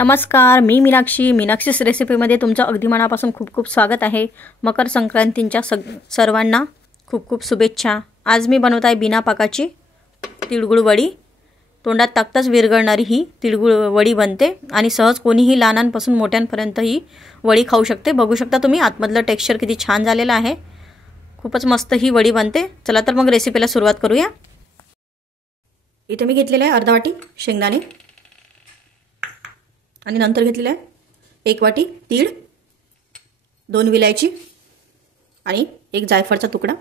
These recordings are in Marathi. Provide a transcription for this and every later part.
नमस्कार, मी मीनाक्षीस रेसिपीमध्ये तुमचं अगदी मनापासून खूप खूप स्वागत आहे। मकर संक्रांतीच्या सर्वांना खूप खूप शुभेच्छा। आज मी बनवत आहे बिना पाकाची तिळगुळ वडी। तोंडात टाकताच विरघळणारी ही तिळगुळ वडी बनते आणि सहज कोणीही लहानांपासून मोठ्यांपर्यंत ही वडी खाऊ शकते। बघू शकता तुम्ही आतमधलं टेक्स्चर किती छान झालेलं आहे। खूपच मस्त ही वडी बनते। चला तर मग रेसिपीला सुरुवात करूया। इथे मी घेतलेले आहे अर्धा वाटी शेंगदाणे आणि नंतर घेतलेला आहे 1 वाटी तीळ, 2 विलायची आणि 1 जायफळचा तुकडा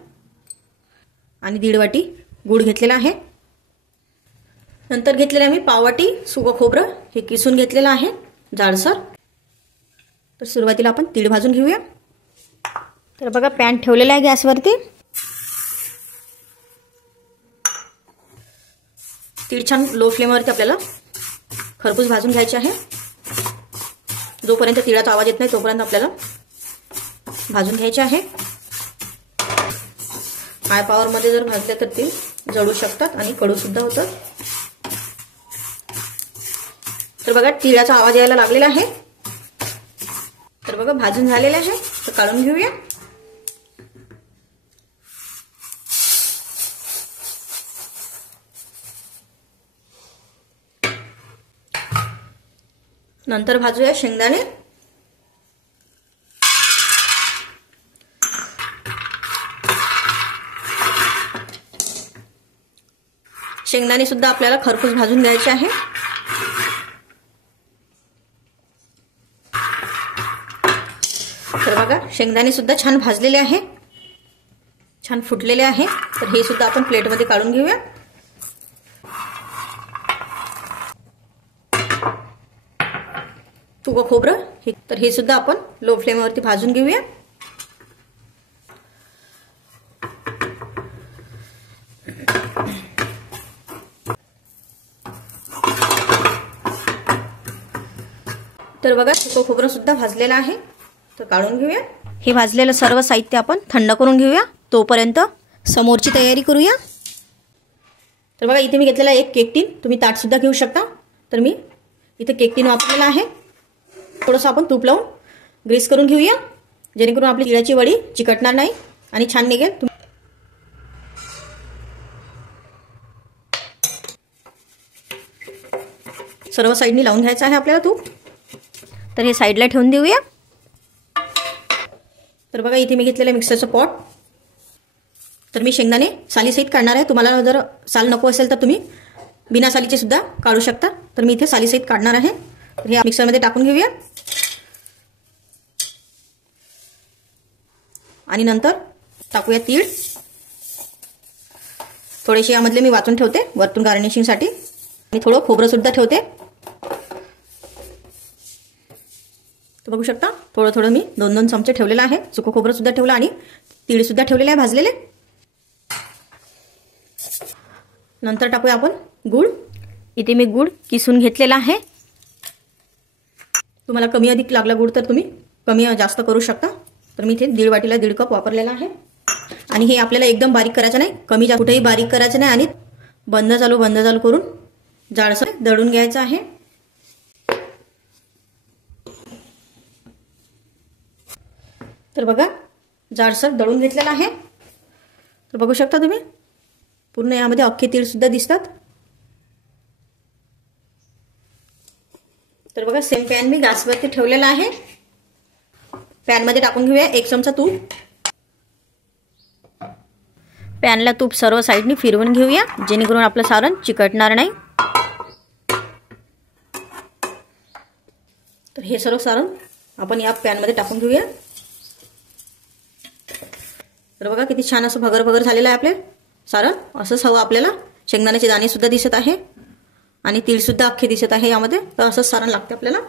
आणि 1.5 वाटी गूळ घेतलेला आहे। नंतर घेतलेला आहे मी पाव वाटी सुकं खोबरं, हे किसून घेतलेलं आहे जाडसर। तर सुरुवातीला आपण तीळ भाजून घेऊया। तर बघा पॅन ठेवलेला आहे गॅसवरती। तीळ छान लो फ्लेमवरती आपल्याला खरपूस भाजून घ्यायचे आहे। जोपर्यंत तिळाचा आवाज येत नाही तोपर्यंत आपल्याला भाजून घ्यायचे आहे। हाय पॉवर मध्ये जर भाजले तर ते जळू शकतात आणि कडू सुद्धा होतात। तर बघा तिळाचा आवाज यायला लागलेला आहे। तर बघा भाजून झालेले आहे। तर काढून घेऊया। नंतर भाजूया शेंगदाणे। शेंगदाणे सुद्धा आपल्याला खरपूस भाजून घ्यायचे आहे। तर बघा शेंगदाणे सुद्धा छान भाजलेले आहे, छान फुटलेले आहे। तर हे सुद्धा आपण प्लेटमध्ये काढून घेऊया। सुकं खोबरं तर हे सुद्धा आपण लो फ्लेमवरती भाजून घेऊया। तर बघा सुकं खोबरं सुद्धा भाजलेलं आहे। तर काढून घेऊया। हे भाजलेलं सर्व साहित्य आपण थंड करून घेऊया। तोपर्यंत समोरची तयारी करूया। तर बघा इथे मी घेतलेला एक केक टीन, तुम्ही ताट सुद्धा घेऊ शकता। तर मी इथे केक टीन वापरलेला आहे। थोडंसं आपण तूप लावून ग्रीस करून घेऊया, जेणेकरून आपली तिळाची वडी चिकटणार नाही आणि छान निघेल। सर्व साइडनी लावून घ्यायचं आहे आपल्याला तूप। तर हे साइडला ठेवून देऊया। तर बघा इथे मी घेतलेलं मिक्सरचं पॉट। तर मी शेंगदाणे सालीसहित काढणार आहे। तुम्हाला जर साल नको असेल तर तुम्ही बिना सालीचे सुद्धा काढू शकता। तर मी इथे सालीसहित काढणार आहे। तर हे मिक्सरमध्ये टाकून घेऊया आणि नंतर टाकूया तीळ। थोडेसे यामधले मी वाचून ठेवते वरतून गार्निशिंगसाठी आणि थोडं खोबरं सुद्धा ठेवते। तर बघू शकता थोडं थोडं मी 2-2 चमचे ठेवलेलं आहे। सुकं खोबरं सुद्धा ठेवलं आणि तीळ सुद्धा ठेवलेले आहे भाजलेले। नंतर टाकूया आपण गूळ। इथे मी गूळ किसून घेतलेला आहे। तुम्हाला कमी अधिक लागला गूळ तर तुम्ही कमी जास्त करू शकता। तर मी इथे 1.5 वाटीला 1.5 कप वापरलेला आहे। आणि हे आपल्याला एकदम बारीक करायचं नाही, कमी जास्त कुठेही बारीक करायचं नाही आणि बंद चालू करून जाडसर दळून घ्यायचं आहे। तर बघा जाडसर दळून घेतलेला आहे। तर बघू शकता तुम्ही पूर्ण यामध्ये अख्खे तीळ सुद्धा दिसतात। तर बघा सेम पॅन मी गॅसवरती ठेवलेला आहे। पॅन मध्ये टाकून घेऊया 1 चमचा तूप। पॅनला तूप सर्व साइडनी फिरवून घेऊया, जेणेकरून आपलं सारण चिकटणार नाही। तर हे सर्व सारण आपण या पॅन मध्ये टाकून घेऊया। तर बघा किती छान असं भगर भगर झालेलं आहे आपले सारण। असंच हवं आपल्याला। शेंगदाण्याचे दाणे सुद्धा दिसत आहे आणि तीळ सुद्धा अख्खे दिसत आहे यामध्ये। तर असंच सारण लागते आपल्याला।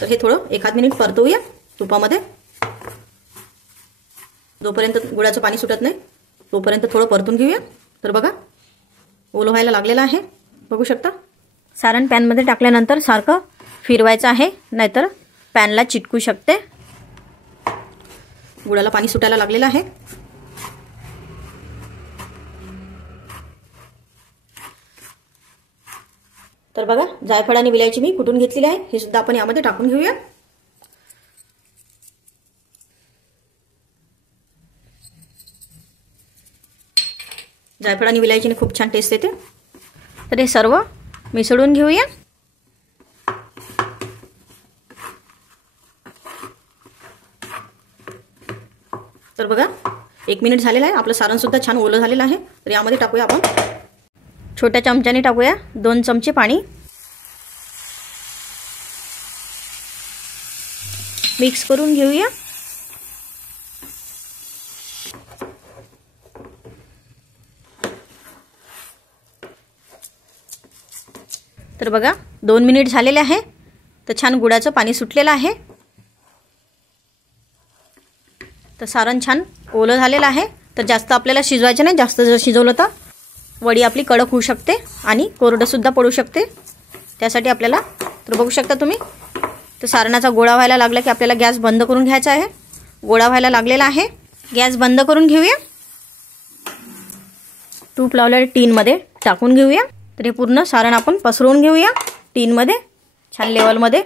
तर हे थोडं 1 मिनिट परतवूया तुपामध्ये। जोपर्यंत गुळाचं पाणी सुटत नाही तोपर्यंत थोडं परतून घेऊया। तर बघा ओलं व्हायला लागलेलं आहे, बघू शकता। सारण पॅनमध्ये टाकल्यानंतर सारखं फिरवायचं आहे, नाहीतर पॅनला चिटकू शकते। गुळाला पाणी सुटायला लागलेलं आहे। तर बघा जायफळ आणि विलायची मी कुटून घेतलेली आहे, हे सुद्धा आपण यामध्ये टाकून घेऊया. जायफळ आणि विलायचीने खूप छान टेस्ट येते. तर हे सर्व मिसळून घेऊया. तर बघा 1 मिनिट झालेला आहे. आपलं सारण सुद्धा छान ओलं झालेलं आहे. तर यामध्ये टाकूया आपण छोट्या चमच्याने टाकूया 2 चमचे पाणी. मिक्स करून घेऊया. तर बघा 2 मिनिट झालेले आहे. तर छान गुळाचं पाणी सुटलेलं आहे. तर सारण छान ओलं झालेलं आहे. तर जास्त आपल्याला शिजवायचं नाही. जास्त जर शिजवलं तर वडी आपली कडक होऊ शकते आणि कोरडंसुद्धा पडू शकते. त्यासाठी आपल्याला तर बघू शकता तुम्ही. तर सारणाचा गोळा व्हायला लागला की आपल्याला गॅस बंद करून घ्यायचा आहे. गोळा व्हायला लागलेला आहे. गॅस बंद करून घेऊया. तूप लावलेल्या टीनमध्ये टाकून घेऊया. तर हे पूर्ण सारण आपण पसरवून घेऊया टीनमध्ये छान लेवलमध्ये.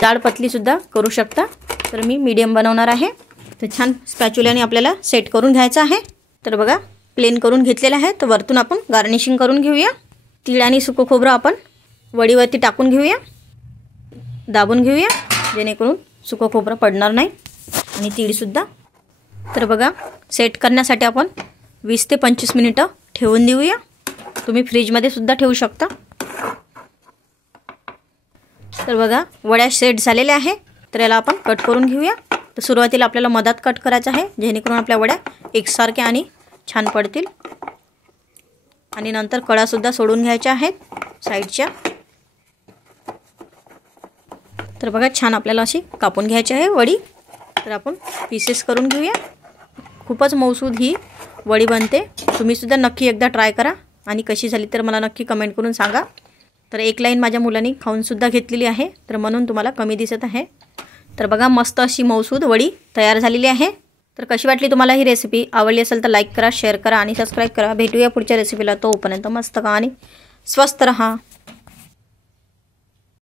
जाड पतलीसुद्धा करू शकता. तर मी मीडियम बनवणार आहे. तर छान स्पॅच्युल्याने आपल्याला सेट करून घ्यायचं आहे. तर बघा प्लेन करून घेतलेलं आहे. तर वरतून आपण गार्निशिंग करून घेऊया. तीळ आणि सुकं खोबरं आपण वडीवरती टाकून घेऊया. दाबून घेऊया जेणेकरून सुकं खोबरं पडणार नाही आणि तीळसुद्धा. तर बघा सेट करण्यासाठी आपण 20 ते 25 मिनिटं ठेवून देऊया. तुम्ही फ्रीजमध्ये सुद्धा ठेवू शकता. तर बघा वड्या सेट झालेल्या आहे. तर याला आपण कट करून घेऊया. तर सुरुवातीला आपल्याला मधात कट करायचं आहे जेणेकरून आपल्या वड्या एकसारख्या आणि छान पडतील. आणि नंतर कडासुद्धा सोडून घ्यायच्या आहेत साईडच्या. तर बघा छान आपल्याला अशी कापून घ्यायची आहे वडी. तर आपण पीसेस करून घेऊया. खूपच मऊसूद ही वडी बनते. तुम्हीसुद्धा नक्की एकदा ट्राय करा आणि कशी झाली तर मला नक्की कमेंट करून सांगा. तर एक लाईन माझ्या मुलांनी खाऊनसुद्धा घेतलेली आहे. तर म्हणून तुम्हाला कमी दिसत आहे. तर बघा मस्त अशी मऊसूद वडी तयार झालेली आहे. तर कशी वाटली तुम्हाला ही रेसिपी? आवडली असेल तर लाईक करा, शेअर करा आणि सबस्क्राईब करा. भेटूया पुढच्या रेसिपीला. तोपर्यंत मस्त खा आणि स्वस्त रहा.